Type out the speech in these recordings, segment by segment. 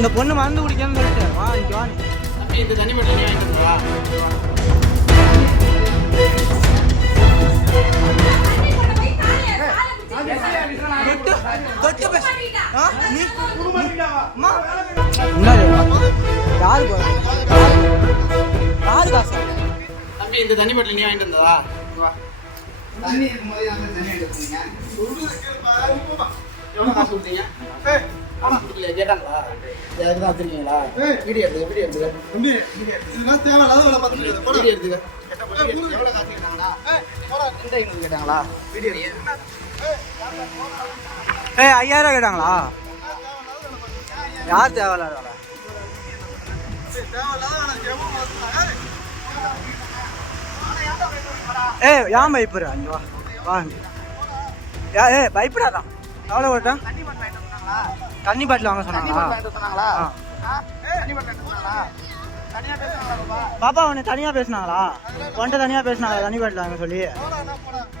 அந்த பொண்ணு மறந்து குடிக்கன்னு சொல்லிட்டு வா இங்க வா இந்த தண்ணி மட்டும் நீ வாங்கிட்டு வா. தம்பி இந்த தண்ணி மட்டும் நீ வாங்கிட்டு வந்ததா? தண்ணி இருக்கும்போது தண்ணி எடுத்துங்க. எவ்வளோ காசு கொடுத்தீங்க? கேட்டாங்களா? அதுக்கு தான் வச்சிருக்கீங்களா? வீடியோ எடுத்துக்க. தம்பி இதெல்லாம் தேவையில்லாத வேலை பார்த்துட்டு வீடியோ எடுத்துக்க. எவ்வளோ காசு கேட்டாங்களா? 2500 கேட்டாங்களா? வீடியோ எடுத்துக்க. 5000 கேட்டாங்களா? யார் தேவையில்லாத வேலை? ஏன் பயப்படுற? அங்க வா வா. பயப்படாதான். எவ்வளோ போட்டான்? தண்ணி பாட்டில் வாங்க சொன்னாங்களா? பாப்பா உன்னை தனியா பேசினாங்களா? உன்ட்ட தனியா பேசினாங்களா தண்ணி பாட்டில் வாங்க சொல்லி?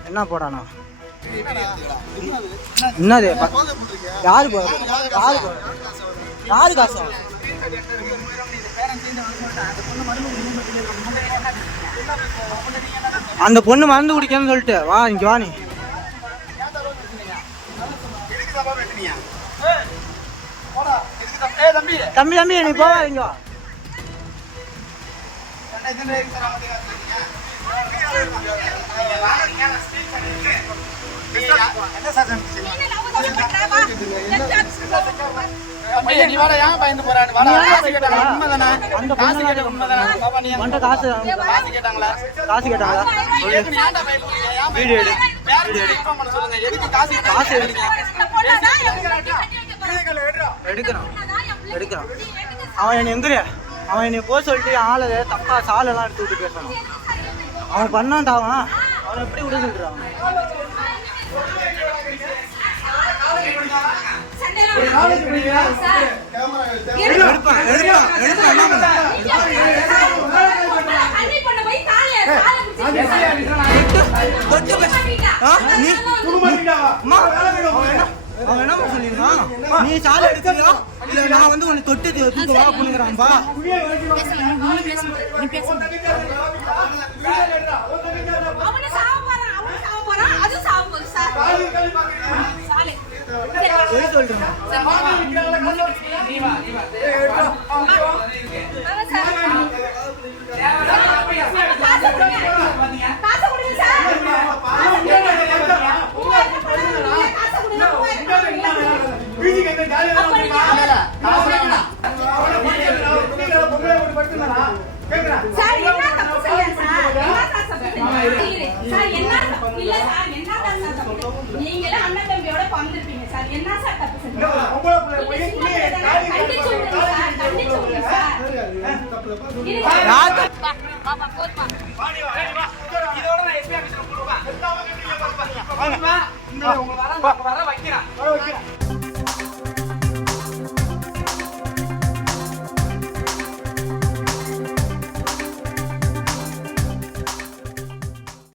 என்ன போடானா? என்னது? யாரு யாரு காசு? அந்த பொண்ணு மறந்து குடிக்கன்னு சொல்லிட்டு வா இங்க வா. நீ தம்பி தம்பி நீ போவாதீங்க. நீ வாடா, ஏன் பயந்து போறான்னு வாடா. காசு கேட்டாங்களா? உண்மைதானே? அந்த பொண்ணு உண்மைதானே? பாப்பா நீ உன்ட்ட காசு கேட்டாங்களா? வீடியோ எடு. சொல்லுங்க, எதுக்கு காசு எடுக்கிறான். அவன் என்ன எங்கிறியா? அவன் என்னை போக சொல்லிட்டு ஆளை தப்பா சாலெல்லாம் எடுத்து விட்டு பேசணும். அவன் பண்ணான்டா. அவன் எப்படி விட சொல்றான்? அவன் என்ன சொல்லிருக்கான்? நீ சாலை எடுக்கிறியா இல்ல நான் வந்து உன்னை தொட்டு தூக்க வா பண்ணுங்கிறான்பா. சொல்றேன் நீங்களே அண்ணன் தம்பியோட வந்திருப்பீங்க சார். என்ன சார் தப்பு செஞ்சீங்க? இதோட நான்